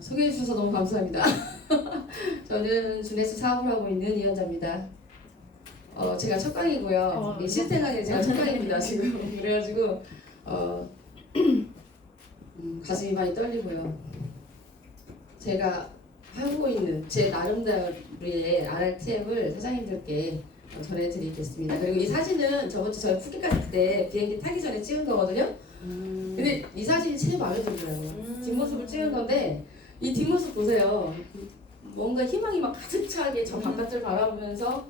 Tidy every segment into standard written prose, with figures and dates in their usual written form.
소개해 주셔서 너무 감사합니다. 저는 주네스 사업을 하고 있는 이현자입니다. 제가 첫 강이고요. 이 시스템 강의 제가 첫 강입니다 지금. 그래가지고 가슴이 많이 떨리고요. 제가 하고 있는 제 나름대로의 RRTM을 사장님들께 전해드리겠습니다. 그리고 이 사진은 저번 주 저희 푸켓 갔을 때 비행기 타기 전에 찍은 거거든요. 근데 이 사진이 제일 마음에 들더라고요. 뒷모습을 찍은 건데 이 뒷모습 보세요. 뭔가 희망이 막 가득 차게 저 바깥을 바라보면서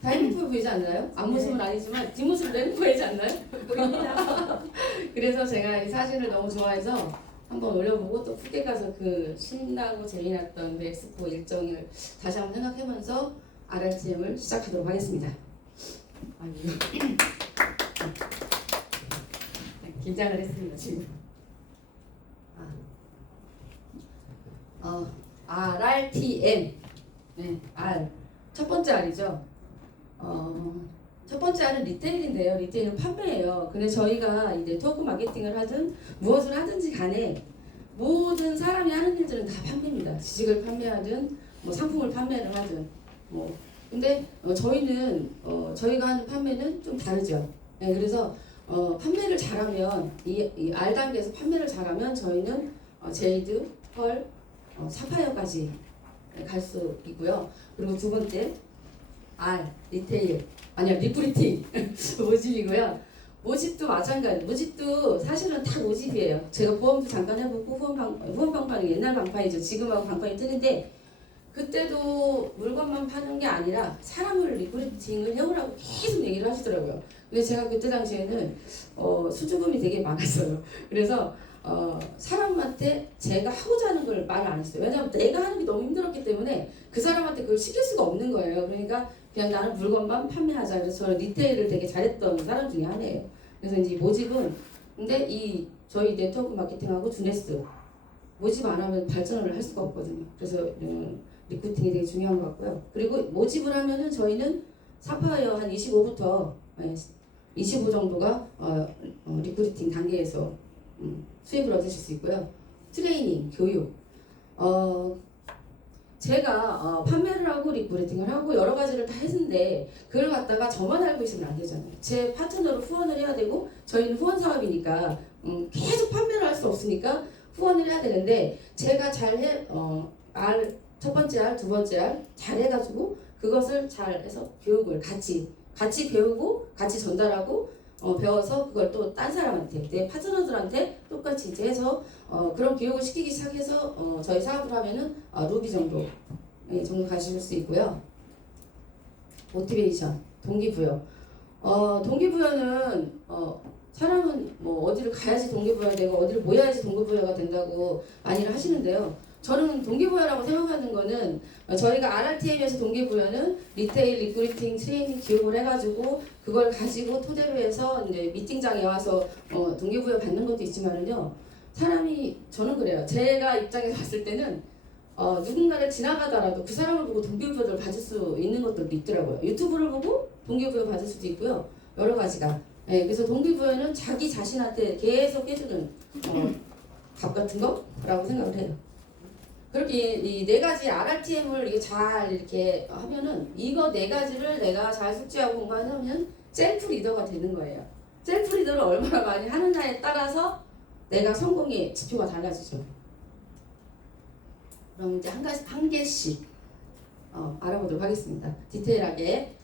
다이나믹해 보이지 않나요? 앞모습은 아니지만 뒷모습은 램프 보이지 않나요? 보입니다. 그래서 제가 이 사진을 너무 좋아해서 한번 올려보고 또 푸켓 가서 그 신나고 재미났던 그 엑스포 일정을 다시 한번 생각해보면서 RRTM을 시작하도록 하겠습니다. 긴장을 했습니다 지금. RRTM. 네, R. 첫 번째 R이죠. 첫 번째 R은 리테일인데요. 리테일은 판매예요. 근데 저희가 이 네트워크 마케팅을 하든 무엇을 하든지 간에 모든 사람이 하는 일들은 다 판매입니다. 지식을 판매하든 뭐 상품을 판매를 하든 뭐. 근데 저희는 저희가 하는 판매는 좀 다르죠. 네, 그래서 판매를 잘하면 이 R 단계에서 판매를 잘하면 저희는 제이드, 펄, 사파이어까지 갈 수 있고요. 그리고 두 번째 R 리테일 리프리팅 모집이고요. 모집도 마찬가지. 모집도 사실은 다 모집이에요. 제가 보험도 잠깐 해보고 후원 방판이 옛날 방판이죠. 지금하고 방판이 뜨는데 그때도 물건만 파는 게 아니라 사람을 리크루팅을 해오라고 계속 얘기를 하시더라고요. 근데 제가 그때 당시에는 수주금이 되게 많았어요. 그래서 사람한테 제가 하고자 하는 걸 말 안 했어요. 왜냐하면 내가 하는 게 너무 힘들었기 때문에 그 사람한테 그걸 시킬 수가 없는 거예요. 그러니까 그냥 나는 물건만 판매하자. 그래서 저는 리테일을 되게 잘했던 사람 중에 하나예요. 그래서 이제 모집은 근데 이 저희 네트워크 마케팅하고 주네스 모집 안 하면 발전을 할 수가 없거든요. 그래서 리크루팅이 되게 중요한 것 같고요. 그리고 모집을 하면은 저희는 사파이어 한 25부터 25 정도가 리크루팅 단계에서 수입을 얻으실 수 있고요. 트레이닝, 교육. 제가 판매를 하고 리크루팅을 하고 여러 가지를 다 했는데 그걸 갖다가 저만 알고 있으면 안 되잖아요. 제 파트너로 후원을 해야 되고 저희는 후원 사업이니까 계속 판매를 할 수 없으니까 후원을 해야 되는데 제가 첫 번째 알, 두 번째 알 잘해가지고 그것을 잘해서 교육을 같이 배우고 같이 전달하고 배워서 그걸 또 딴 사람한테 내 파트너들한테 똑같이 이제 해서 그런 교육을 시키기 시작해서 저희 사업을 하면은 루비 정도 가실 수 있고요. 모티베이션, 동기부여. 동기부여는 사람은 뭐 어디를 가야지 동기부여가 되고 어디를 모여야지 동기부여가 된다고 많이들 하시는데요. 저는 동기부여라고 생각하는 거는 저희가 RRTM에서 동기부여는 리테일, 리크루팅, 트레이닝 교육을 해가지고 그걸 가지고 토대로 해서 이제 미팅장에 와서 동기부여 받는 것도 있지만은요. 사람이 저는 그래요. 제가 입장에서 봤을 때는 누군가를 지나가더라도 그 사람을 보고 동기부여를 받을 수 있는 것들도 있더라고요. 유튜브를 보고 동기부여 받을 수도 있고요. 여러 가지가. 네, 그래서 동기부여는 자기 자신한테 계속 해주는 값 같은 거라고 생각을 해요. 그렇게 이 네 가지 RRTM을 이게 잘 이렇게 하면은 이거 네 가지를 내가 잘 숙지하고 공부하면 셀프 리더가 되는 거예요. 셀프 리더를 얼마나 많이 하느냐에 따라서 내가 성공의 지표가 달라지죠. 그럼 이제 한 개씩 알아보도록 하겠습니다. 디테일하게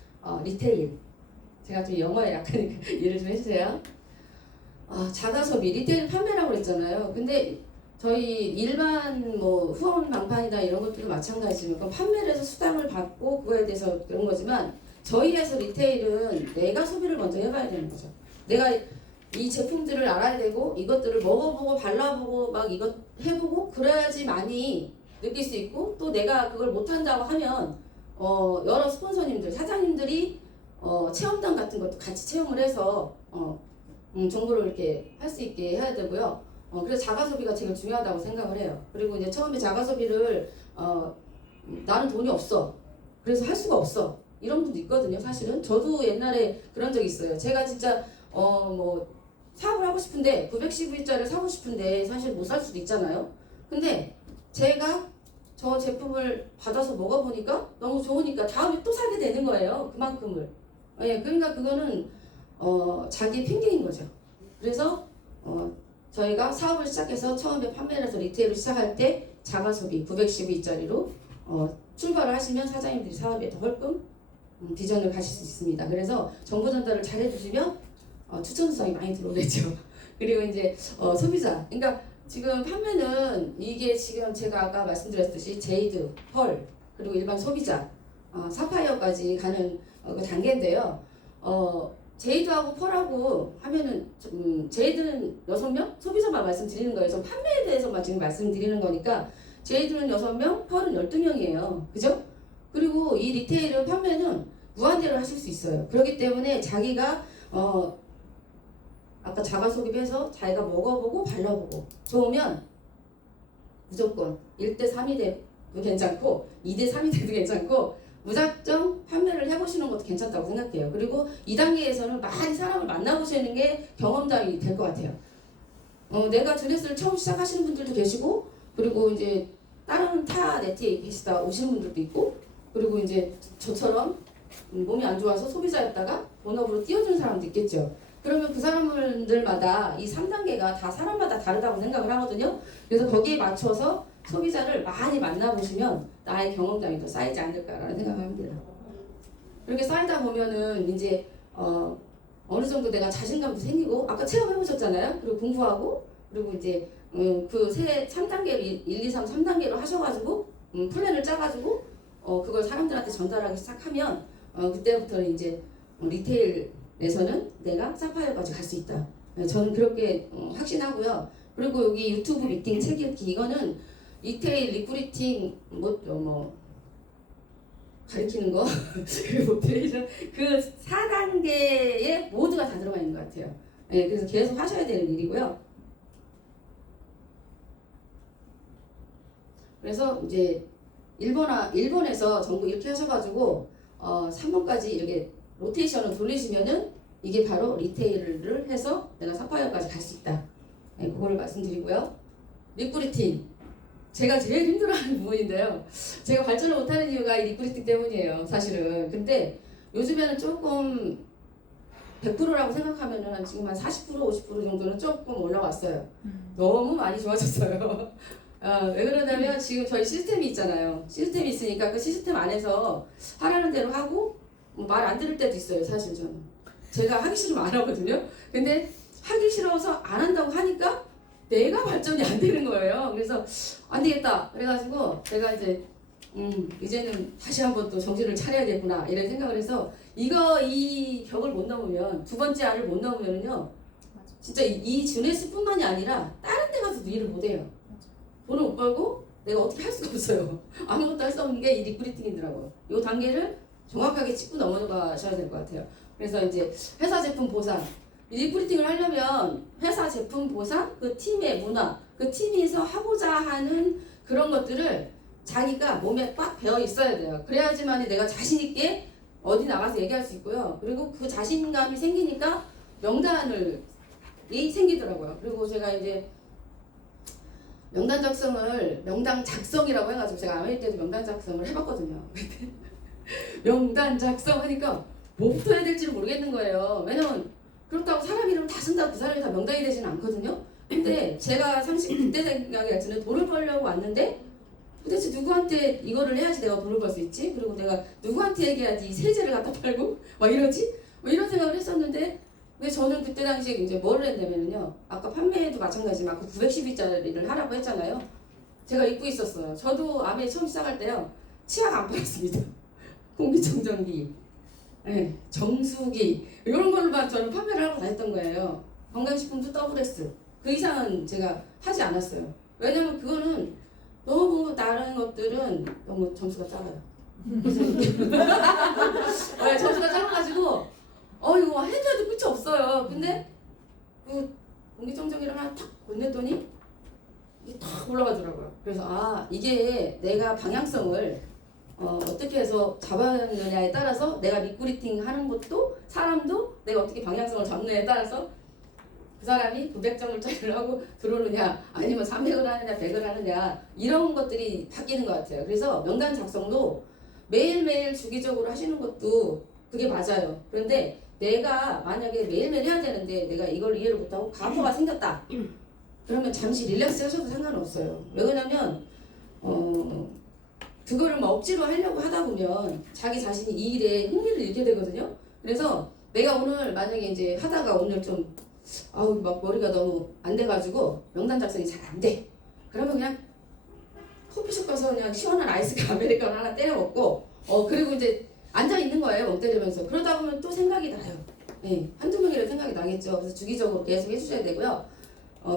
리테일. 제가 좀 영어에 약하니까 이해를 좀 해주세요. 자가소비 리테일 판매라고 그랬잖아요. 근데 저희 일반 뭐 후원 방판이나 이런 것들도 마찬가지지만 판매를 해서 수당을 받고 그거에 대해서 그런 거지만 저희에서 리테일은 내가 소비를 먼저 해봐야 되는 거죠. 내가 이 제품들을 알아야 되고 이것들을 먹어보고 발라보고 막 이것 해보고 그래야지 많이 느낄 수 있고 또 내가 그걸 못한다고 하면 여러 스폰서님들 사장님들이 체험단 같은 것도 같이 체험을 해서 정보를 이렇게 할 수 있게 해야 되고요. 그래서 자가소비가 제일 중요하다고 생각을 해요. 그리고 이제 처음에 자가소비를 나는 돈이 없어. 그래서 할 수가 없어. 이런 분도 있거든요. 사실은 저도 옛날에 그런 적이 있어요. 제가 진짜 뭐 사업을 하고 싶은데 910일짜리를 사고 싶은데 사실 못 살 수도 있잖아요. 근데 제가 저 제품을 받아서 먹어보니까 너무 좋으니까 다음에 또 사게 되는 거예요. 그만큼을. 예, 그러니까 그거는 자기 핑계인 거죠. 그래서 저희가 사업을 시작해서 처음에 판매를 해서 리테일을 시작할 때 자가소비 912짜리로 출발을 하시면 사장님들이 사업에 더 헐끔 비전을 가실 수 있습니다. 그래서 정보 전달을 잘 해주시면 추천 수상이 많이 들어오겠죠. 그리고 이제 소비자, 그러니까 지금 판매는 이게 지금 제가 아까 말씀드렸듯이 제이드, 펄, 그리고 일반 소비자, 사파이어까지 가는 그 단계인데요. 제이드하고 펄하고 하면은 제이드는 6명? 소비자만 말씀드리는 거예요. 전 판매에 대해서만 지금 말씀드리는 거니까 제이드는 6명, 펄은 12명이에요. 그죠? 그리고 이 리테일 판매는 무한대로 하실 수 있어요. 그렇기 때문에 자기가 아까 자가소비해서 자기가 먹어보고 발라보고 좋으면 무조건 1대3이 돼도 괜찮고 2대3이 돼도 괜찮고 무작정 판매를 해보시는 것도 괜찮다고 생각해요. 그리고 2단계에서는 많이 사람을 만나보시는 게 경험담이 될 것 같아요. 내가 드레스를 처음 시작하시는 분들도 계시고 그리고 이제 다른 타 네트에 계시다 오시는 분들도 있고 그리고 이제 저처럼 몸이 안 좋아서 소비자였다가 본업으로 뛰어든 사람도 있겠죠. 그러면 그 사람들마다 이 3단계가 다 사람마다 다르다고 생각을 하거든요. 그래서 거기에 맞춰서 소비자를 많이 만나보시면 나의 경험담이 더 쌓이지 않을까라는 생각을 합니다. 그렇게 쌓이다 보면은 이제 어느 정도 내가 자신감도 생기고 아까 체험해보셨잖아요. 그리고 공부하고 그리고 이제 그 3단계로 1, 2, 3, 3단계로 하셔가지고 플랜을 짜가지고 그걸 사람들한테 전달하기 시작하면 그때부터는 이제 리테일에서는 내가 사파이어까지 갈 수 있다. 저는 그렇게 확신하고요. 그리고 여기 유튜브 미팅 책 읽기 이거는 리테일 리크루팅 뭐 가르치는 거 그리고 오퍼레이션 그 4단계에 모두가 다 들어가 있는 것 같아요. 네, 그래서 계속 하셔야 되는 일이고요. 그래서 이제 일본에서 전부 이렇게 하셔가지고 3번까지 이렇게 로테이션을 돌리시면은 이게 바로 리테일을 해서 내가 사파이어까지 갈 수 있다. 네, 그거를 말씀드리고요. 리크루팅 제가 제일 힘들어하는 부분인데요. 제가 발전을 못하는 이유가 이 리크루팅 때문이에요. 사실은. 근데 요즘에는 조금 100%라고 생각하면은 지금 한 40%, 50% 정도는 조금 올라왔어요. 너무 많이 좋아졌어요. 왜 그러냐면 지금 저희 시스템이 있잖아요. 시스템이 있으니까 그 시스템 안에서 하라는 대로 하고 말 안 들을 때도 있어요. 사실 저는. 제가 하기 싫으면 안 하거든요. 근데 하기 싫어서 안 한다고 하니까 내가 발전이 안 되는 거예요. 그래서 안 되겠다. 그래가지고 제가 이제 이제는 다시 한번 또 정신을 차려야겠구나 이런 생각을 해서 이 벽을 못 넘으면 두 번째 알을 못 넘으면요 진짜 이 주네스뿐만이 아니라 다른 데 가서도 일을 못 해요. 돈을 못 벌고 내가 어떻게 할 수가 없어요. 아무것도 할 수 없는 게 이 리크루팅이더라고요. 이 단계를 정확하게 짚고 넘어가셔야 될 것 같아요. 그래서 이제 회사 제품 보상 리크루팅을 하려면 회사 제품 보상, 그 팀의 문화, 그 팀에서 하고자 하는 그런 것들을 자기가 몸에 꽉 배어 있어야 돼요. 그래야지만 내가 자신 있게 어디 나가서 얘기할 수 있고요. 그리고 그 자신감이 생기니까 명단이 생기더라고요. 그리고 제가 이제 명단 작성이라고 해가지고 제가 아메리 때도 명단 작성을 해봤거든요. 명단 작성하니까 뭐부터 해야 될지를 모르겠는 거예요. 왜냐면 그렇다고 사람 이름 다 쓴다고 그 사람이 다 명단이 되지는 않거든요. 근데 제가 그때 생각이 날 때는 돈을 벌려고 왔는데 도대체 누구한테 이거를 해야지 내가 돈을 벌 수 있지? 그리고 내가 누구한테 얘기해야지 이 세제를 갖다 팔고 막 이러지? 뭐 이런 생각을 했었는데 근데 저는 그때 당시에 이제 뭘 했냐면요. 아까 판매도 마찬가지지만 그 912짜리를 하라고 했잖아요. 제가 입고 있었어요. 저도 아메 처음 시작할 때요. 치약 안 팔았습니다. 공기청정기, 네, 정수기 이런 걸로만 저는 판매를 하고 다녔던 거예요. 건강식품도 더블 S 그 이상은 제가 하지 않았어요. 왜냐면 그거는 너무 다른 것들은 너무 점수가 작아요. 그래서 네, 점수가 작아가지고 이거 해줘도 끝이 없어요. 근데 그 공기청정기를 하나 탁 건넸더니 이게 탁 올라가더라고요. 그래서 이게 내가 방향성을 어떻게 해서 잡아내느냐에 따라서 내가 리크루팅 하는 것도 사람도 내가 어떻게 방향성을 잡느냐에 따라서 그 사람이 900점짜리를 하고 들어오느냐 아니면 300을 하느냐 100을 하느냐 이런 것들이 바뀌는 것 같아요. 그래서 명단 작성도 매일매일 주기적으로 하시는 것도 그게 맞아요. 그런데 내가 만약에 매일매일 해야 되는데 내가 이걸 이해를 못하고 과부하가 생겼다. 그러면 잠시 릴렉스 하셔도 상관없어요. 왜 그러냐면 그거를 막 억지로 하려고 하다 보면 자기 자신이 이 일에 흥미를 잃게 되거든요. 그래서 내가 오늘 만약에 이제 하다가 오늘 좀 아우 막 머리가 너무 안 돼가지고 명단 작성이 잘 안 돼. 그러면 그냥 커피숍 가서 그냥 시원한 아이스 아메리카노 하나 때려 먹고 그리고 이제 앉아 있는 거예요. 멍 때리면서. 그러다 보면 또 생각이 나요. 네, 한두 명이라도 생각이 나겠죠. 그래서 주기적으로 계속 해주셔야 되고요.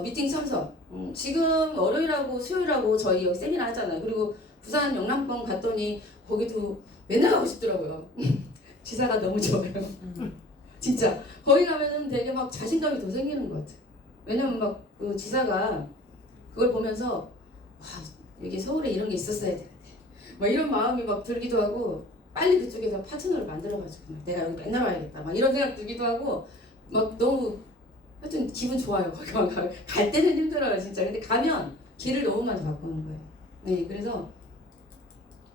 미팅 참석. 지금 월요일하고 수요일하고 저희 여기 세미나 하잖아요. 그리고 부산 영남권 갔더니 거기도 맨날 가고 싶더라고요. 지사가 너무 좋아요. 진짜 거기 가면은 되게 막 자신감이 더 생기는 것 같아요. 왜냐면 막 그 지사가 그걸 보면서 와 여기 서울에 이런 게 있었어야 되는데 막 이런 마음이 막 들기도 하고 빨리 그쪽에서 파트너를 만들어가지고 내가 여기 맨날 와야겠다 막 이런 생각 들기도 하고 막 너무 하여튼 기분 좋아요. 거기만 갈 때는 힘들어요 진짜. 근데 가면 길을 너무 많이 바꾸는 거예요. 네, 그래서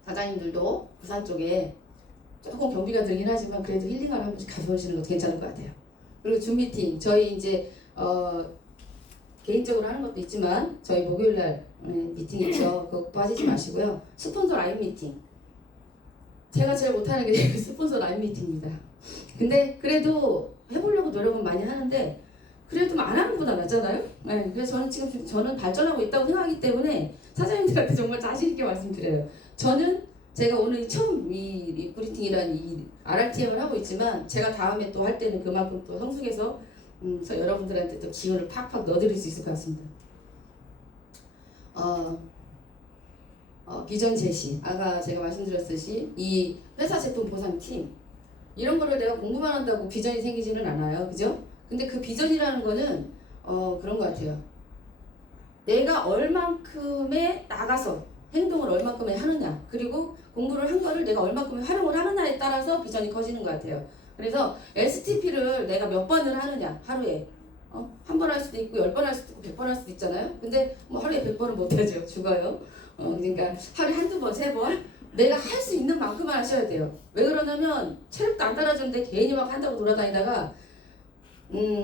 사장님들도 부산 쪽에 조금 경비가 들긴 하지만 그래도 힐링을 한 번씩 가져오시는 것도 괜찮을 것 같아요. 그리고 줌 미팅 저희 이제 개인적으로 하는 것도 있지만 저희 목요일날 미팅 있죠. 그거 빠지지 마시고요. 스폰서 라인 미팅 제가 제일 못하는 게 스폰서 라인 미팅입니다. 근데 그래도 해보려고 노력은 많이 하는데 그래도 안 하는 것보다 낫잖아요. 네, 그래서 저는 발전하고 있다고 생각하기 때문에 사장님들한테 정말 자신 있게 말씀드려요. 저는 제가 오늘 처음 이 리크루팅이라는 이 RRTM을 하고 있지만 제가 다음에 또 할 때는 그만큼 또 성숙해서 여러분들한테 또 기운을 팍팍 넣어드릴 수 있을 것 같습니다. 비전 제시 아까 제가 말씀드렸듯이 이 회사 제품 보상팀 이런 거를 내가 공부만 한다고 비전이 생기지는 않아요. 그죠? 근데 그 비전이라는 거는 그런 것 같아요. 내가 얼만큼에 나가서 행동을 얼만큼에 하느냐 그리고 공부를 한 거를 내가 얼만큼에 활용을 하느냐에 따라서 비전이 커지는 것 같아요. 그래서 STP를 내가 몇 번을 하느냐 하루에 한 번 할 수도 있고 10번 할 수도 있고 100번 할 수도 있잖아요. 근데 뭐 하루에 100번은 못하죠. 죽어요. 그러니까 하루에 한두 번, 세 번 내가 할 수 있는 만큼만 하셔야 돼요. 왜 그러냐면 체력도 안 따라주는데 괜히 막 한다고 돌아다니다가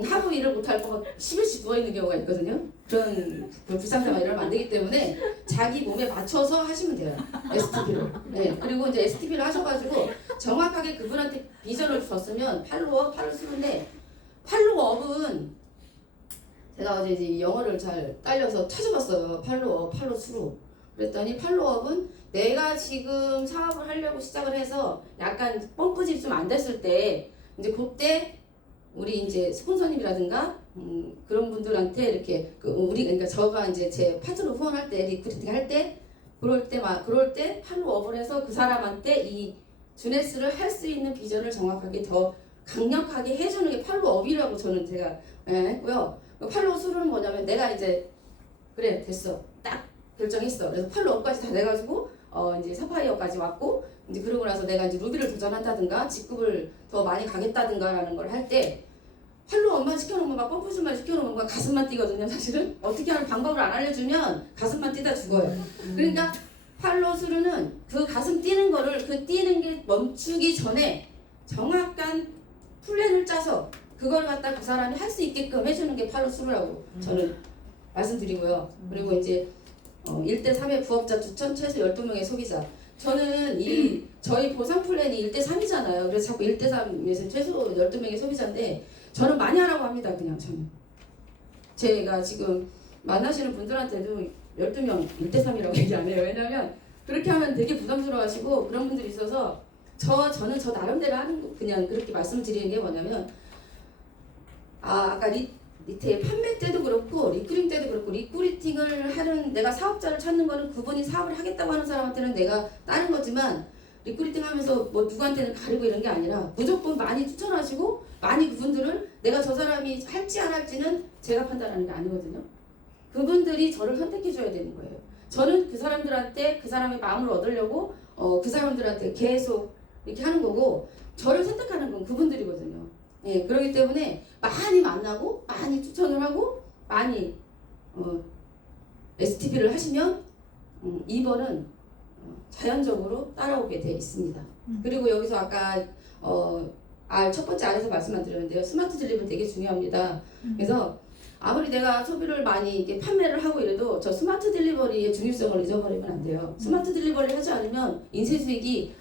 하루 일을 못할 거면 10일씩 누워있는 경우가 있거든요. 그런 불상사가 이러면 안 되기 때문에 자기 몸에 맞춰서 하시면 돼요. STP를. 네. 그리고 이제 STP를 하셔가지고 정확하게 그분한테 비전을 줬으면 팔로우업 쓰는데 팔로우업은 제가 어제 이제 영어를 잘 딸려서 찾아봤어요. 팔로우수로. 그랬더니 팔로우업은 내가 지금 사업을 하려고 시작을 해서 약간 펌프질이 좀 안 됐을 때 이제 그때 우리 이제 스폰서님이라든가 그런 분들한테 이렇게 그러니까 저가 이제 제 파트너 후원할 때 리크루팅 할 때 그럴 때 팔로우업을 해서 그 사람한테 이 주네스를 할 수 있는 비전을 정확하게 더 강력하게 해주는 게 팔로우업이라고 저는 제가 했고요. 팔로우 수로는 뭐냐면 내가 이제 그래 됐어 딱 결정했어. 그래서 팔로우업까지 다 돼가지고 이제 사파이어까지 왔고 이제 그러고 나서 내가 이제 루비를 도전한다든가 직급을 더 많이 가겠다든가라는 걸 할 때 팔로우업만 시켜놓으면 막 펌프질만 시켜놓으면 막 가슴만 뛰거든요. 사실은 어떻게 하는 방법을 안 알려주면 가슴만 뛰다 죽어요. 그러니까 팔로우 수로는 그 가슴 뛰는 거를 그 뛰는 게 멈추기 전에 정확한 플랜을 짜서 그걸 갖다 그 사람이 할 수 있게끔 해주는 게 팔로우 수로라고 저는 말씀드리고요. 그리고 이제 1대3의 부업자 추천 최소 12명의 소비자. 저는 저희 보상 플랜이 1대3이잖아요. 그래서 자꾸 1대3에서 최소 12명의 소비자인데 저는 많이 하라고 합니다. 그냥 저는. 제가 지금 만나시는 분들한테도 12명 1대3이라고 얘기 안 해요. 왜냐면 그렇게 하면 되게 부담스러워 하시고 그런 분들이 있어서 저는 저 나름대로 하는 거 그냥 그렇게 말씀드리는 게 뭐냐면 아까 리테일 판매 때도 그렇고 리크루팅 때도 그렇고 리크루팅을 하는 내가 사업자를 찾는 거는 그분이 사업을 하겠다고 하는 사람한테는 내가 따는 거지만 리크루팅 하면서 뭐 누구한테는 가리고 이런 게 아니라 무조건 많이 추천하시고 많이 그분들을 내가 저 사람이 할지 안 할지는 제가 판단하는 게 아니거든요. 그분들이 저를 선택해 줘야 되는 거예요. 저는 그 사람들한테 그 사람의 마음을 얻으려고 그 사람들한테 계속 이렇게 하는 거고 저를 선택하는 건 그분들이거든요. 예, 그렇기 때문에 많이 만나고 많이 추천을 하고 많이 STP를 하시면 2번은 자연적으로 따라오게 돼 있습니다. 그리고 여기서 아까 첫 번째 R에서 말씀만 드렸는데요. 스마트 딜리버리 되게 중요합니다. 그래서 아무리 내가 소비를 많이 이렇게 판매를 하고 이래도 저 스마트 딜리버리의 중요성을 잊어버리면 안 돼요. 스마트 딜리버리를 하지 않으면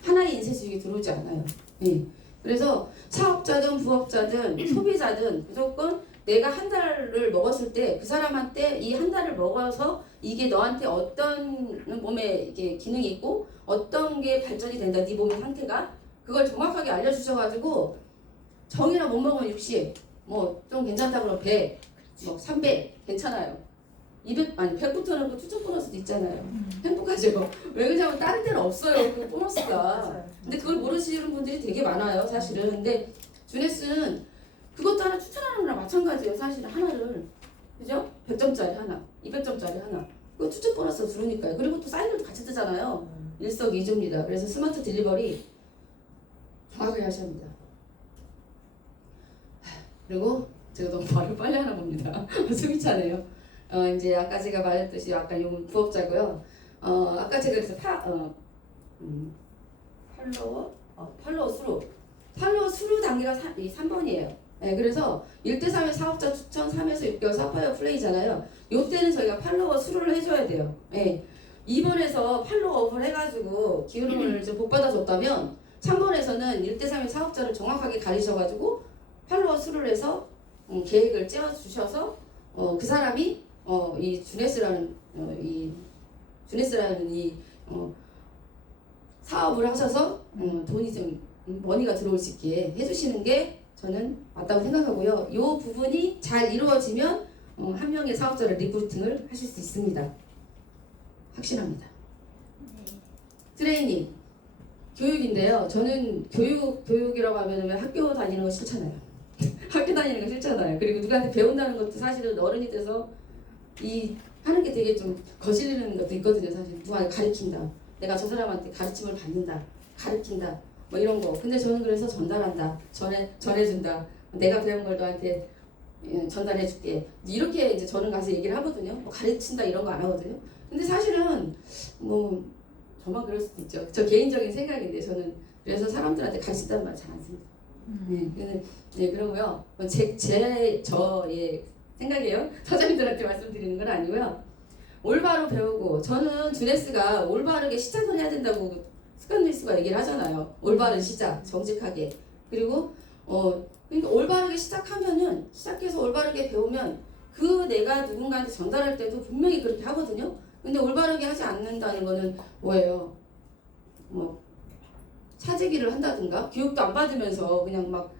하나의 인쇄 수익이 들어오지 않아요. 예. 그래서 사업자든 부업자든 소비자든 무조건 내가 한 달을 먹었을 때 그 사람한테 이 한 달을 먹어서 이게 너한테 어떤 몸에 이게 기능이 있고 어떤 게 발전이 된다, 네 몸의 상태가 그걸 정확하게 알려주셔가지고 정이나 못 먹으면 60, 뭐 좀 괜찮다 그러면 100, 뭐 300 괜찮아요. 100 붙여놓고 추천 보너스도 있잖아요. 행복하죠. 왜 그러냐면 다른 데는 없어요. 그 보너스가. 근데 그걸 모르시는 분들이 되게 많아요. 사실은. 근데 주네스는 그것도 하나 추천하는 거랑 마찬가지예요. 사실은 하나를. 그죠? 100점짜리 하나, 200점짜리 하나. 그거 추천 보너스 들으니까요. 그리고 또 사인들도 같이 뜨잖아요. 일석이조입니다. 그래서 스마트 딜리버리 정확하게 하셔야 합니다. 그리고 제가 너무 말을 빨리 하나 봅니다. 숨이 차네요. 이제 아까 제가 말했듯이 아까 용 부업자고요. 아까 제가 그래서 팔로워 수루 단계가 3번이에요. 네, 그래서 1대3의 사업자 추천, 3에서 6개월 사파이어 플레이잖아요. 요때는 저희가 팔로워 수루를 해줘야 돼요. 네. 2번에서 팔로워업을 해가지고 기울음을 좀 복받아줬다면 3번에서는 1대3의 사업자를 정확하게 가리셔가지고 팔로워 수루를 해서 계획을 째어주셔서 그 사람이 이 주네스라는 사업을 하셔서 돈이 좀 머니가 들어올 수 있게 해주시는 게 저는 맞다고 생각하고요. 이 부분이 잘 이루어지면 한 명의 사업자를 리크루팅을 하실 수 있습니다. 확신합니다. 트레이닝, 교육인데요. 저는 교육이라고 하면 학교 다니는 거 싫잖아요. 학교 다니는 거 싫잖아요. 그리고 누구한테 배운다는 것도 사실은 어른이 돼서 하는 게 되게 좀 거슬리는 것도 있거든요. 사실 누구한테 가르친다. 내가 저 사람한테 가르침을 받는다. 가르친다. 뭐 이런 거. 근데 저는 그래서 전달한다. 전해준다. 내가 배운 걸 너한테 전달해줄게. 이렇게 이제 저는 가서 얘기를 하거든요. 뭐 가르친다 이런 거 안 하거든요. 근데 사실은 뭐 저만 그럴 수도 있죠. 저 개인적인 생각인데 저는 그래서 사람들한테 가르친다는 말 잘 안 씁니다. 네, 그러고요. 저의 생각이에요. 사장님들한테 말씀드리는 건 아니고요. 올바로 배우고 저는 주네스가 올바르게 시작을 해야 된다고 스칸리스가 얘기를 하잖아요. 올바른 시작, 정직하게. 그리고 그러니까 올바르게 시작해서 올바르게 배우면 내가 누군가한테 전달할 때도 분명히 그렇게 하거든요. 근데 올바르게 하지 않는다는 거는 뭐예요? 뭐 사재기를 한다든가 교육도 안 받으면서 그냥 막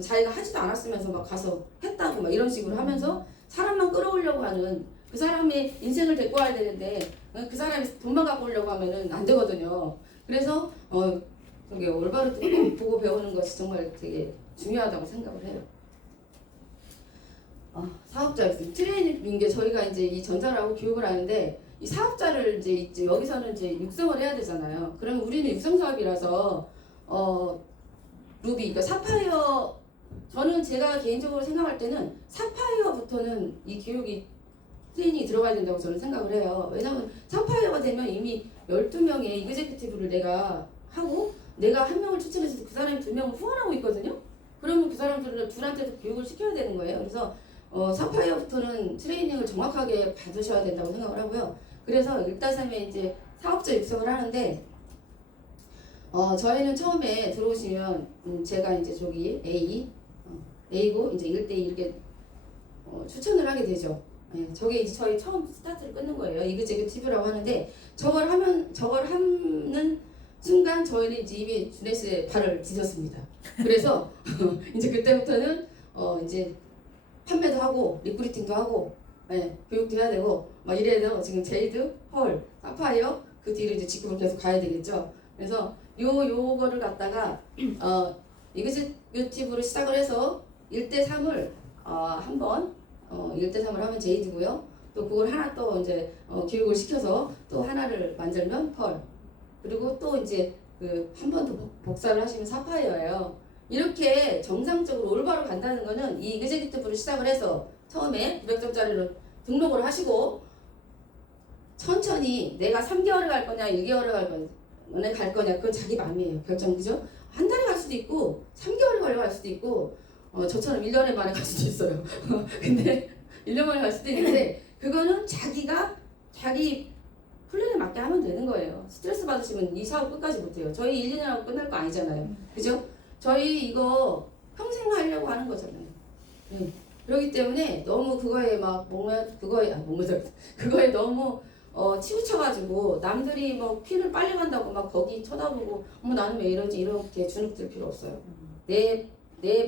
자기가 하지도 않았으면서 막 가서 했다고 막 이런 식으로 하면서 사람만 끌어오려고 하는 그 사람의 인생을 데리고 와야 되는데 그 사람이 돈만 갖고 오려고 하면은 안 되거든요. 그래서 저기 올바로 보고 배우는 것이 정말 되게 중요하다고 생각을 해요. 사업자 트레이닝인 게 저희가 이제 이 전자를 하고 교육을 하는데 이 사업자를 이제 여기서는 이제 육성을 해야 되잖아요. 그러면 우리는 육성 사업이라서 루비, 그러니까 사파이어, 저는 제가 개인적으로 생각할 때는 사파이어부터는 이 교육이 트레이닝이 들어가야 된다고 저는 생각을 해요. 왜냐면 사파이어가 되면 이미 12명의 이그제큐티브를 내가 하고 내가 한 명을 추천해서 그 사람이 2명을 후원하고 있거든요. 그러면 그 사람들은 둘한테도 교육을 시켜야 되는 거예요. 그래서 사파이어부터는 트레이닝을 정확하게 받으셔야 된다고 생각을 하고요. 그래서 1-3에 이제 사업자 육성을 하는데 저희는 처음에 들어오시면 제가 이제 저기 A고 이제 1대2 이렇게 추천을 하게 되죠. 네, 저게 이제 저희 처음 스타트를 끊는 거예요. 이그제큐티브라고 하는데 저걸 하는 순간 저희는 이제 이미 주네스에 발을 디뎠습니다. 그래서 이제 그때부터는 이제 판매도 하고 리크루팅도 하고 교육도 해야 되고 막 이래야 돼요. 지금 제이드, 펄, 사파이어 그 뒤로 이제 직급을 계속 가야 되겠죠. 그래서 요거를 갖다가 이그제큐티브로 시작을 해서 1대3을 한번 1대3을 하면 제이드고요. 또 그걸 하나 또 이제 교육을 시켜서 또 하나를 만들면 펄. 그리고 또 이제 한 번 더 복사를 하시면 사파이어예요. 이렇게 정상적으로 올바로 간다는 거는 이 이그제큐티브로 시작을 해서 처음에 900점짜리로 등록을 하시고 천천히 내가 3개월을 갈 거냐 1개월을 갈 거냐 그건 자기 마음이에요. 결정. 그죠? 한 달에 갈 수도 있고 3개월에 갈 수도 있고 저처럼 1년에 만에 갈 수도 있어요. 근데 1년 만에 갈 수도 있는데 그거는 자기 플랜에 맞게 하면 되는 거예요. 스트레스 받으시면 이 사업 끝까지 못해요. 저희 1, 2년 하고 끝날 거 아니잖아요. 그죠? 저희 이거 평생 하려고 하는 거잖아요. 네. 그렇기 때문에 너무 그거에 막 그거에 너무 치우쳐가지고 남들이 뭐 피를 빨리 간다고 막 거기 쳐다보고 어머 나는 왜 이러지 이렇게 주눅들 필요 없어요. 내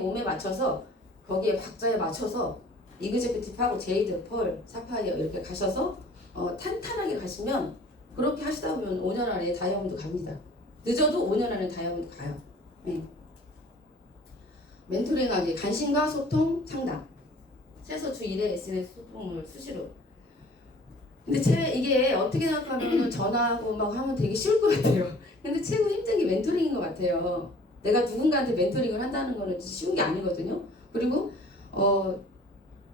몸에 맞춰서 거기에 박자에 맞춰서 이그제큐티브하고 제이드, 펄, 사파이어 이렇게 가셔서 탄탄하게 가시면 그렇게 하시다 보면 5년 안에 다이아몬드 갑니다. 늦어도 5년 안에 다이아몬드 가요. 네. 멘토링하기, 관심과 소통, 상담. 최소 주 1회 SNS 소통을 수시로. 근데 이게 어떻게 생각하면 전화하고 막 하면 되게 쉬울 것 같아요. 근데 최고 힘든 게 멘토링인 것 같아요. 내가 누군가한테 멘토링을 한다는 거는 쉬운 게 아니거든요. 그리고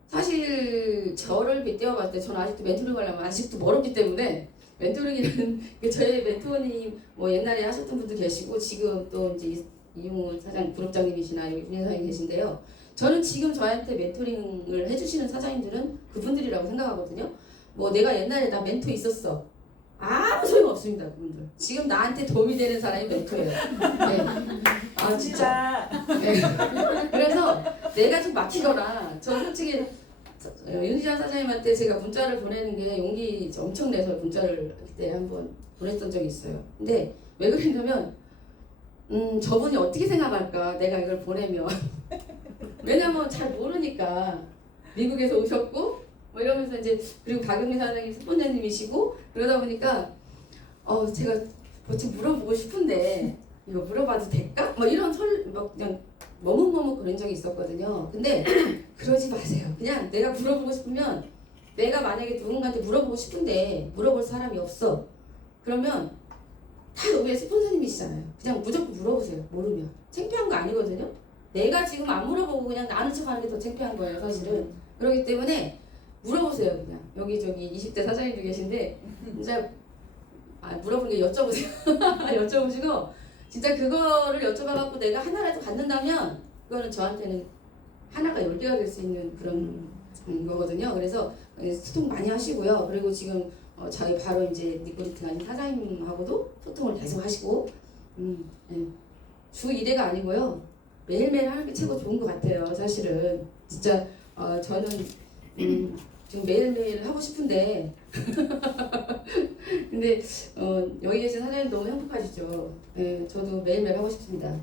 사실 저를 빗대어 봤을 때 저는 아직도 멘토링 하려면 아직도 멀었기 때문에 멘토링이라는 저희 멘토님 뭐 옛날에 하셨던 분도 계시고 지금 또 이제 이용훈 사장 부업장님이시나 윤 사장님 계신데요. 저는 지금 저한테 멘토링을 해주시는 사장님들은 그분들이라고 생각하거든요. 뭐 내가 옛날에 나 멘토 있었어. 아무 소용 없습니다, 그분들. 지금 나한테 도움이 되는 사람이 멘토예요. 네. 아 진짜. 네. 그래서 내가 좀 막히거나 저 솔직히 윤희자 사장님한테 제가 문자를 보내는 게 용기 엄청 내서 문자를 그때 한번 보냈던 적이 있어요. 근데 왜 그랬냐면 저분이 어떻게 생각할까 내가 이걸 보내면 왜냐면 잘 모르니까 미국에서 오셨고 뭐 이러면서 이제 그리고 박영미 사장님 스폰서님이시고 그러다 보니까 제가 뭐 지금 물어보고 싶은데 이거 물어봐도 될까? 뭐 이런 막 그냥 머뭇머뭇 그런 적이 있었거든요. 근데 그러지 마세요. 그냥 내가 물어보고 싶으면 내가 만약에 누군가한테 물어보고 싶은데 물어볼 사람이 없어. 그러면 다 여기에 스폰서님이시잖아요. 그냥 무조건 물어보세요. 모르면. 창피한 거 아니거든요. 내가 지금 안 물어보고 그냥 나는 척하는 게 더 창피한 거예요. 사실은. 그렇기 때문에 물어보세요. 그냥. 여기저기 20대 사장님도 계신데 진짜 물어보는 게 여쭤보세요. 여쭤보시고 진짜 그거를 여쭤봐갖고 내가 하나라도 갖는다면 그거는 저한테는 하나가 10개가 될 수 있는 그런 거거든요. 그래서 소통 많이 하시고요. 그리고 지금 저희 바로 이제 니코리팅 아닌 사장님하고도 소통을 계속 하시고 네. 주 1회가 아니고요. 매일매일 하는 게 최고 좋은 것 같아요. 사실은 진짜 저는 지금 매일매일 하고 싶은데 근데 여기 계신 사장님 너무 행복하시죠. 네, 저도 매일매일 하고 싶습니다.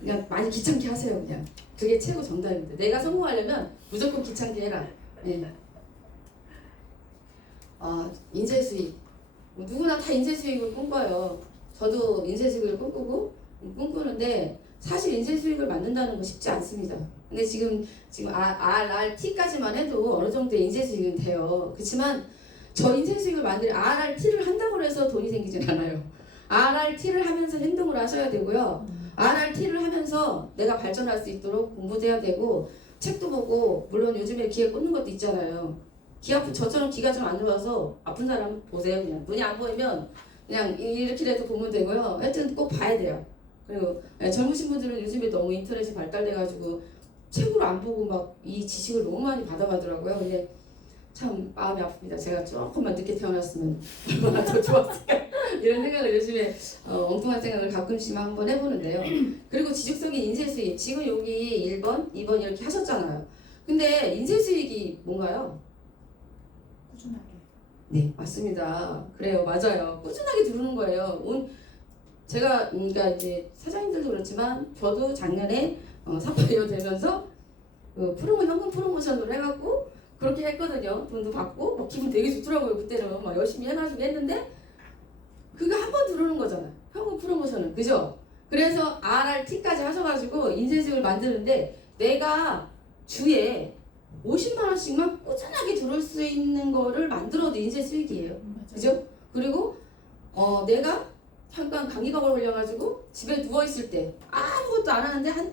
그냥 많이 귀찮게 하세요. 그냥 그게 최고 정답입니다. 내가 성공하려면 무조건 귀찮게 해라. 네. 인쇄 수익 누구나 다 인쇄 수익을 꿈꿔요. 저도 인쇄 수익을 꿈꾸는데 사실 인쇄 수익을 만든다는 거 쉽지 않습니다. 근데 지금 RRT까지만 해도 어느 정도의 인쇄 수익은 돼요. 그렇지만 저 인쇄 수익을 RRT를 한다고 해서 돈이 생기진 않아요. RRT를 하면서 행동을 하셔야 되고요. RRT를 하면서 내가 발전할 수 있도록 공부도 해야 되고 책도 보고 물론 요즘에 귀에 꽂는 것도 있잖아요. 저처럼 귀가 좀 안 좋아서 아픈 사람 보세요. 그냥 눈이 안 보이면 그냥 이렇게라도 보면 되고요. 하여튼 꼭 봐야 돼요. 그리고 젊으신 분들은 요즘에 너무 인터넷이 발달돼가지고 책으로 안 보고 막 이 지식을 너무 많이 받아가더라고요. 근데 참 마음이 아픕니다. 제가 조금만 늦게 태어났으면 얼마나 더 좋았을까 이런 생각을 요즘에 엉뚱한 생각을 가끔씩 한번 해보는데요. 그리고 지속적인 인쇄 수익 지금 여기 1번, 2번 이렇게 하셨잖아요. 근데 인쇄 수익이 뭔가요? 꾸준하게. 네, 맞습니다. 그래요, 맞아요. 꾸준하게 들어오는 거예요. 제가 그러니까 이제 사장님들도 그렇지만 저도 작년에 사파이어 되면서 현금 프로모션으로 해갖고 그렇게 했거든요. 돈도 받고 막 기분 되게 좋더라고요. 그때는 막 열심히 해가지고 했는데 그게 한 번 들어오는 거잖아요. 현금 프로모션은 그죠? 그래서 RRT까지 하셔가지고 인쇄수익을 만드는데 내가 주에 50만 원씩만 꾸준하게 들어올 수 있는 거를 만들어도 인쇄 수익이에요. 그죠? 그리고 내가 잠깐 감기가 걸려가지고 집에 누워있을 때 아무것도 것도 안 하는데 한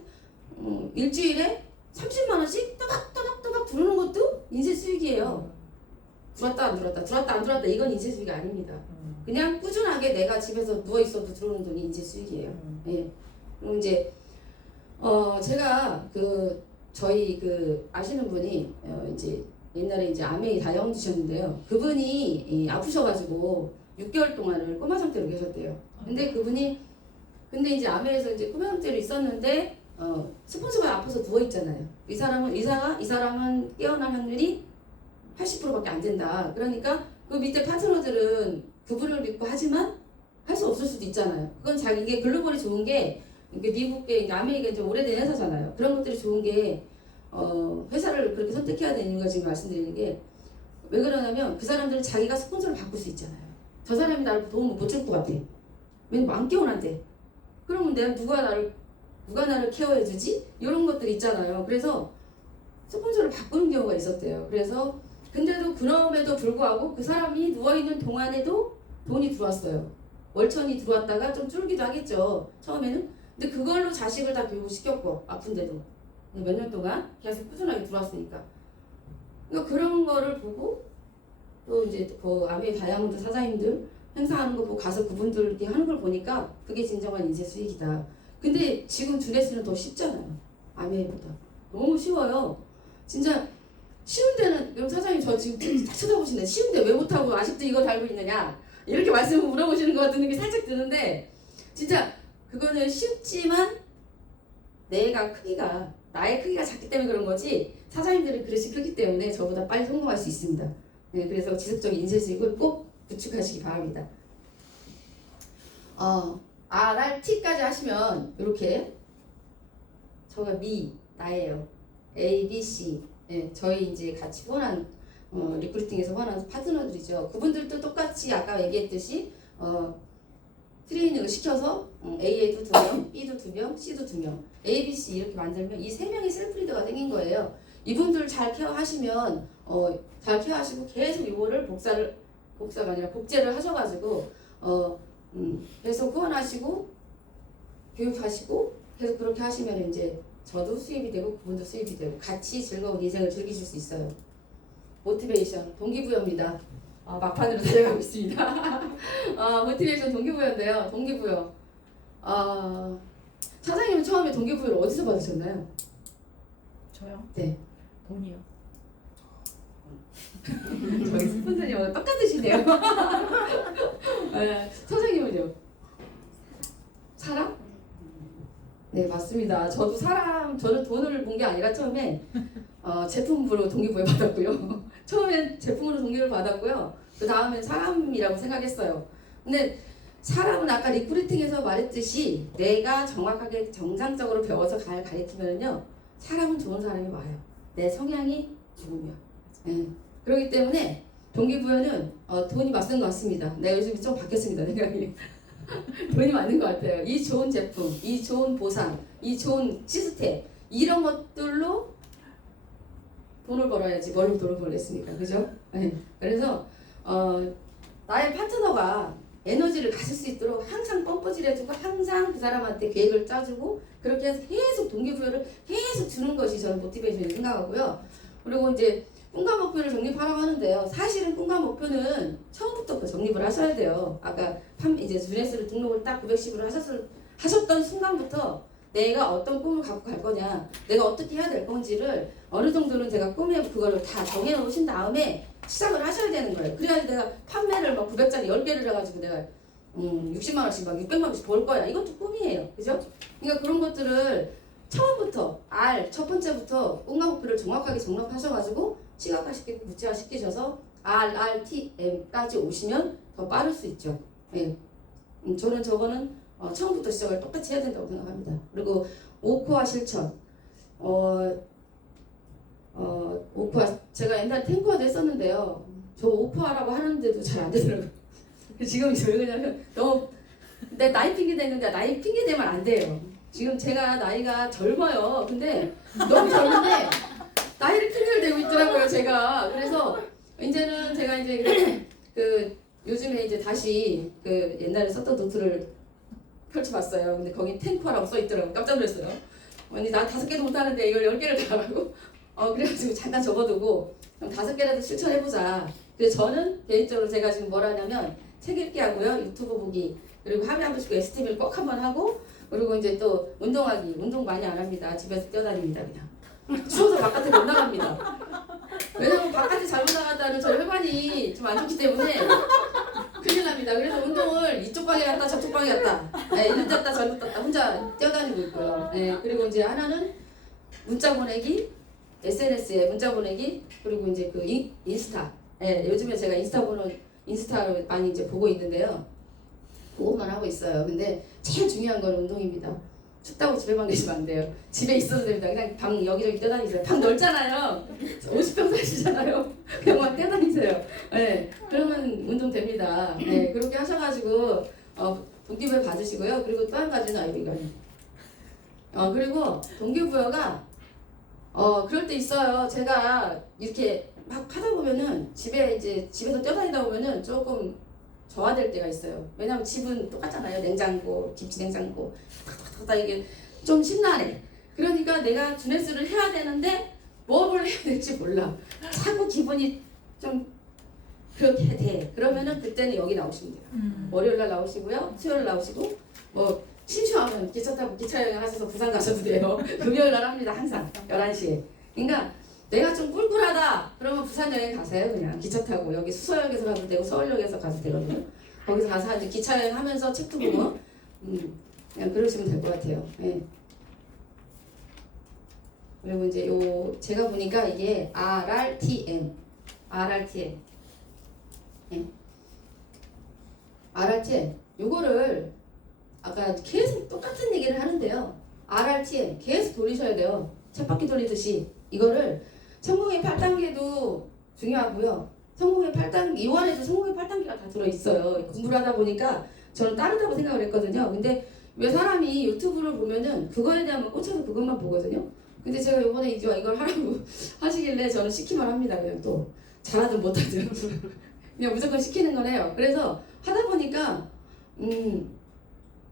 일주일에 30만 원씩 따박따박따박 부르는 것도 인쇄 수익이에요. 들어왔다 안 들어왔다 들어왔다 안 들어왔다 이건 인쇄 수익이 아닙니다. 그냥 꾸준하게 내가 집에서 누워 있어도 들어오는 돈이 인쇄 수익이에요. 예. 그럼 이제 제가 저희 아시는 분이 이제 옛날에 이제 암에 다영 주셨는데요. 그분이 아프셔가지고 6개월 동안을 코마 상태로 계셨대요. 근데 근데 이제 암에서 이제 코마 상태로 있었는데 스폰서가 아파서 누워 있잖아요. 이 사람은 깨어날 확률이 80%밖에 안 된다. 그러니까 그 밑에 파트너들은 그분을 믿고 하지만 할 수 없을 수도 있잖아요. 그건 이게 글로벌이 좋은 게 이게 미국의 아메리카 이제 오래된 회사잖아요. 그런 것들이 좋은 게 회사를 그렇게 선택해야 되는 이유가 지금 말씀드리는 게 왜 그러냐면 그 사람들은 자기가 스폰서를 바꿀 수 있잖아요. 저 사람이 나를 도움을 못 줄 것 같아. 왜냐면 안 깨어난대. 그러면 누가 나를 케어해주지? 이런 것들이 있잖아요. 그래서 스폰서를 바꾸는 경우가 있었대요. 그래서 근데도 그럼에도 불구하고 그 사람이 누워있는 동안에도 돈이 들어왔어요. 월천이 들어왔다가 좀 줄기도 하겠죠. 처음에는. 근데 그걸로 자식을 다 교육을 시켰고 아픈데도 몇 년 동안 계속 꾸준하게 들어왔으니까. 그러니까 그런 거를 보고 또 이제 아메 다이아몬드 사장님들 행사하는 거 보고 가서 그분들 이렇게 하는 걸 보니까 그게 진정한 인쇄 수익이다. 근데 지금 두레스는 더 쉽잖아요. 아메보다. 너무 쉬워요. 진짜 쉬운 데는 그럼 사장님 저 지금 다 쳐다보시네. 쉬운데 왜 못하고 아직도 이거 달고 있느냐 이렇게 말씀을 물어보시는 것 같은 게 살짝 드는데 진짜 그거는 쉽지만 나의 크기가 작기 때문에 그런 거지 사장님들은 그릇이 크기 때문에 저보다 빨리 성공할 수 있습니다. 네, 그래서 지속적인 인쇄 수익을 꼭 구축하시기 바랍니다. RRT까지 하시면 이렇게 저가 나예요. A, B, C 저희 이제 같이 후원한 리크루팅에서 후원한 파트너들이죠. 그분들도 똑같이 아까 얘기했듯이 트레이닝을 시켜서 A에도 2명, B도 2명, C도 2명, A, B, C 이렇게 만들면 이 3명의 셀프 리더가 생긴 거예요. 이분들 잘 케어하시면 잘 케어하시고 계속 이거를 복사가 아니라 복제를 하셔가지고 계속 후원하시고 교육하시고 계속 그렇게 하시면 이제 저도 수입이 되고 그분도 수입이 되고 같이 즐거운 인생을 즐기실 수 있어요. 모티베이션, 동기부여입니다. 막판으로 달려가고 있습니다. 모티베이션 동기부여인데요. 동기부여. 사장님은 처음에 동기부여를 어디서 받으셨나요? 저요? 네. 돈이요. 저희 스폰서님하고 똑같으시네요. 사장님은요? 사람? 네, 맞습니다. 저는 돈을 본 게 아니라 처음에 제품으로 동기부여 받았고요. 처음엔 제품으로 동기부여 받았고요. 그 다음엔 사람이라고 생각했어요. 근데 사람은 아까 리크루팅에서 말했듯이 내가 정확하게 정상적으로 배워서 가르치면요. 사람은 좋은 사람이 와요. 내 성향이 좋으면. 네. 그렇기 때문에 동기부여는 돈이 맞는 것 같습니다. 내가 요즘 좀 바뀌었습니다. 생각이. 돈이 맞는 것 같아요. 이 좋은 제품, 이 좋은 보상, 이 좋은 시스템 이런 것들로 돈을 벌어야지 뭘로 돈을 벌겠습니까? 그죠? 네. 그래서 나의 파트너가 에너지를 가질 수 있도록 항상 뻔뻔질해주고 항상 그 사람한테 계획을 짜주고 그렇게 해서 계속 동기부여를 계속 주는 것이 저는 모티베이션이 생각하고요. 그리고 이제 꿈과 목표를 정립하라고 하는데요. 사실은 꿈과 목표는 처음부터 정립을 하셔야 돼요. 아까 이제 주네스를 등록을 딱 910으로 하셨던 순간부터 내가 어떤 꿈을 갖고 갈 거냐, 내가 어떻게 해야 될 건지를 어느 정도는 제가 꿈에 그거를 다 정해놓으신 다음에 시작을 하셔야 되는 거예요. 그래야지 내가 판매를 막 900짜리 10개를 해가지고 내가 60만 원씩 막 600만 원씩 벌 거야. 이것도 꿈이에요. 그죠? 그러니까 그런 것들을 처음부터 첫 번째부터 꿈과 목표를 정확하게 정립하셔가지고 시각화시키고 구체화시키셔서 RRTM까지 오시면 더 빠를 수 있죠. 예. 저는 저거는 처음부터 시작을 똑같이 해야 된다고 생각합니다. 그리고 5코어 실천. 오프아 제가 옛날에 탱커도 했었는데요. 저 오프아라고 하는데도 잘 안 되더라고요. 지금 저 그냥 너무 내 나이 핑계 대는데 나이 핑계 대면 안 돼요. 지금 제가 나이가 젊어요. 근데 너무 젊은데 나이를 핑계를 대고 있더라고요. 제가 그래서 이제는 제가 이제 요즘에 이제 다시 옛날에 썼던 노트를 펼쳐봤어요. 근데 거기 탱커라고 써있더라고요. 깜짝 놀랐어요. 아니 난 5개도 못하는데 이걸 10개를 다 하고 그래가지고 잠깐 적어두고 그럼 5개라도 실천해보자. 그래서 저는 개인적으로 제가 지금 뭘 하냐면 책 읽기 하고요. 유튜브 보기 그리고 하루에 한 번씩 STV를 꼭 한번 하고 그리고 이제 또 운동하기. 운동 많이 안 합니다. 집에서 뛰어다닙니다 그냥. 추워서 바깥에 못 나갑니다. 왜냐면 바깥에 잘못 나간다는 저희 혈관이 좀 안 좋기 때문에 큰일 납니다. 그래서 운동을 이쪽 방에 갔다 저쪽 방에 갔다 이리 떴다 저리 떴다 혼자 뛰어다니고 있고요. 그리고 이제 하나는 문자 보내기, SNS에 문자 보내기 그리고 이제 그 인스타. 요즘에 제가 인스타를 많이 이제 보고 있는데요. 그것만 하고 있어요. 근데 제일 중요한 건 운동입니다. 춥다고 집에만 계시면 안 돼요. 집에 있어도 됩니다. 그냥 방 여기저기 뛰어다니세요. 방 넓잖아요. 50평 사시잖아요. 그냥 막 뛰어다니세요. 그러면 운동 됩니다. 그렇게 하셔가지고 동기부여 받으시고요. 그리고 또 한 가지는 아이비가 그리고 동기부여가 그럴 때 있어요. 제가 이렇게 막 하다 보면은 집에서 뛰어다니다 보면은 조금 저하될 때가 있어요. 왜냐면 집은 똑같잖아요. 냉장고, 김치 냉장고, 탁탁탁탁 이게 좀 심란해. 그러니까 내가 주네스를 해야 되는데 뭐를 해야 될지 몰라. 자꾸 기분이 좀 그렇게 돼. 그러면은 그때는 여기 나오시면 돼요. 월요일날 나오시고요. 수요일 나오시고 뭐 심심하면 기차 타고 기차 여행 하셔서 부산 가셔도 돼요. 금요일날 합니다. 항상 11시에. 그러니까 내가 좀 꿀꿀하다 그러면 부산 여행 가세요. 그냥 기차 타고 여기 수서역에서 가도 되고 서울역에서 가도 되거든요. 거기서 가서 이제 기차 여행 하면서 책도 보고 그냥 그러시면 될 것 같아요. 그리고 이제 제가 보니까 이게 RRTM 요거를 아까 계속 똑같은 얘기를 하는데요. RRTM 계속 돌리셔야 돼요. 쳇바퀴 돌리듯이 이거를 성공의 8단계도 중요하고요. 성공의 8단계, 이원에도 성공의 8단계가 다 들어있어요. 공부를 하다 보니까 저는 다르다고 생각을 했거든요. 근데 왜 사람이 유튜브를 보면은 그거에 대한 꽂혀서 그것만 보거든요. 근데 제가 이번에 이제 이걸 하라고 하시길래 저는 시키면 합니다. 그냥 또 잘하든 못하든 그냥 무조건 시키는 거네요. 그래서 하다 보니까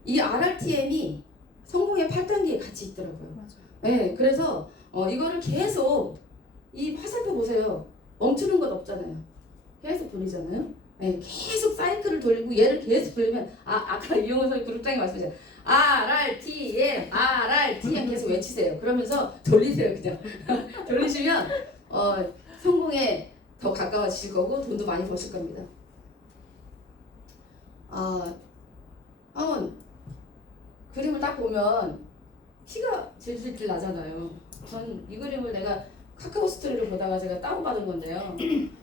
이 RRTM이 성공의 8단계에 같이 있더라고요. 맞아요. 그래서 이거를 계속 이 화살표 보세요. 멈추는 것 없잖아요. 계속 돌리잖아요. 계속 사이클을 돌리고 얘를 계속 돌리면 아까 이용호 선생님 그룹장이 말씀하셨죠. RRTM 계속 외치세요. 그러면서 돌리세요. 그냥 돌리시면 성공에 더 가까워지실 거고 돈도 많이 버실 겁니다. 한번 그림을 딱 보면 피가 질질 나잖아요. 전 이 그림을 내가 카카오 스토리를 보다가 제가 다운받은 건데요.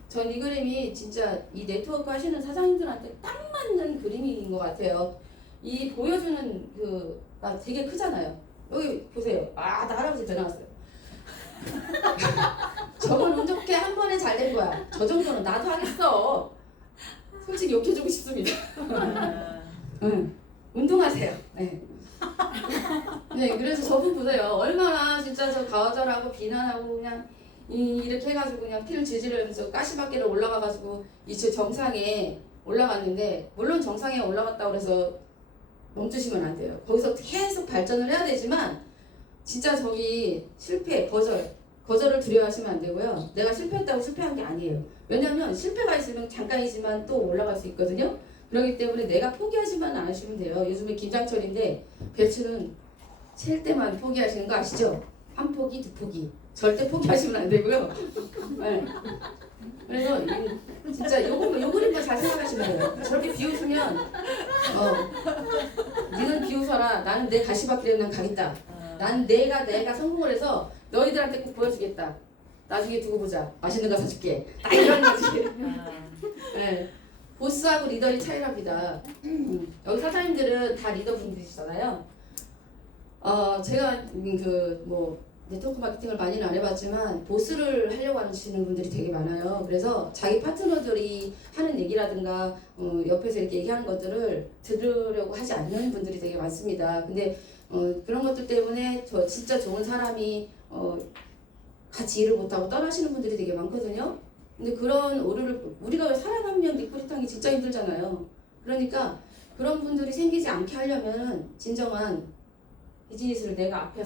전 이 그림이 진짜 이 네트워크 하시는 사장님들한테 딱 맞는 그림인 것 같아요. 이 보여주는 그가 되게 크잖아요. 여기 보세요. 나 할아버지 배 나왔어요. 저건 운 좋게 한 번에 잘 된 거야. 저 정도는 나도 하겠어. 솔직히 욕해주고 싶습니다. 운동하세요. 그래서 저분 보세요. 얼마나 진짜 저 가절하고 비난하고 그냥 이렇게 해가지고 그냥 피를 질질 흘리면서 가시밭길을 올라가가지고 이제 정상에 올라갔는데 물론 정상에 올라갔다고 해서 멈추시면 안 돼요. 거기서 계속 발전을 해야 되지만 진짜 저기 실패, 거절을 두려워하시면 안 되고요. 내가 실패했다고 실패한 게 아니에요. 왜냐하면 실패가 있으면 잠깐이지만 또 올라갈 수 있거든요. 그렇기 때문에 내가 포기하지만 않으시면 돼요. 요즘에 김장철인데 배추는 셀 때만 포기하시는 거 아시죠? 한 포기, 두 포기. 절대 포기하시면 안 되고요. 그래서 진짜 요 그림만 잘 생각하시면 돼요. 저렇게 비웃으면 니는 비웃어라. 나는 내 가시밭길에 난 가겠다. 난 내가 성공을 해서 너희들한테 꼭 보여주겠다. 나중에 두고 보자. 맛있는 거 사줄게. 딱 이런 거지. 보스하고 리더의 차이랍니다. 여기 사장님들은 다 리더분들이시잖아요. 제가 네트워크 마케팅을 많이는 안 해봤지만 보스를 하려고 하시는 분들이 되게 많아요. 그래서 자기 파트너들이 하는 얘기라든가 옆에서 이렇게 얘기하는 것들을 들으려고 하지 않는 분들이 되게 많습니다. 근데 그런 것들 때문에 저 진짜 좋은 사람이 같이 일을 못하고 떠나시는 분들이 되게 많거든요. 근데 그런 오류를 우리가 왜 사람 한 명 밑구리탕이 진짜 힘들잖아요. 그러니까 그런 분들이 생기지 않게 하려면 진정한 비즈니스를 내가 앞에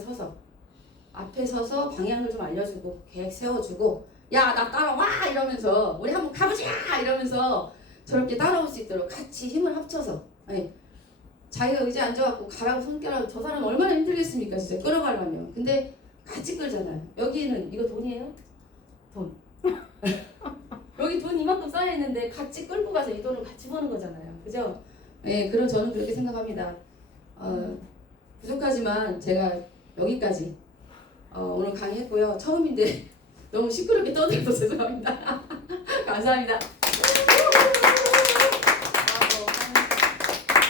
서서 방향을 좀 알려주고 계획 세워주고 야 나 따라와 이러면서 우리 한번 가보자 이러면서 저렇게 따라올 수 있도록 같이 힘을 합쳐서 아니, 자기가 의자에 앉아갖고 가라고 손가락 저 사람 얼마나 힘들겠습니까 진짜 끌어가려면. 근데 같이 끌잖아요. 여기는 이거 돈이에요? 돈. 여기 돈 이만큼 쌓여있는데 같이 끌고 가서 이 돈을 같이 버는 거잖아요. 그죠? 네, 그런 저는 그렇게 생각합니다. 부족하지만 제가 여기까지 오늘 강의했고요. 처음인데 너무 시끄럽게 떠들어서 죄송합니다. 감사합니다.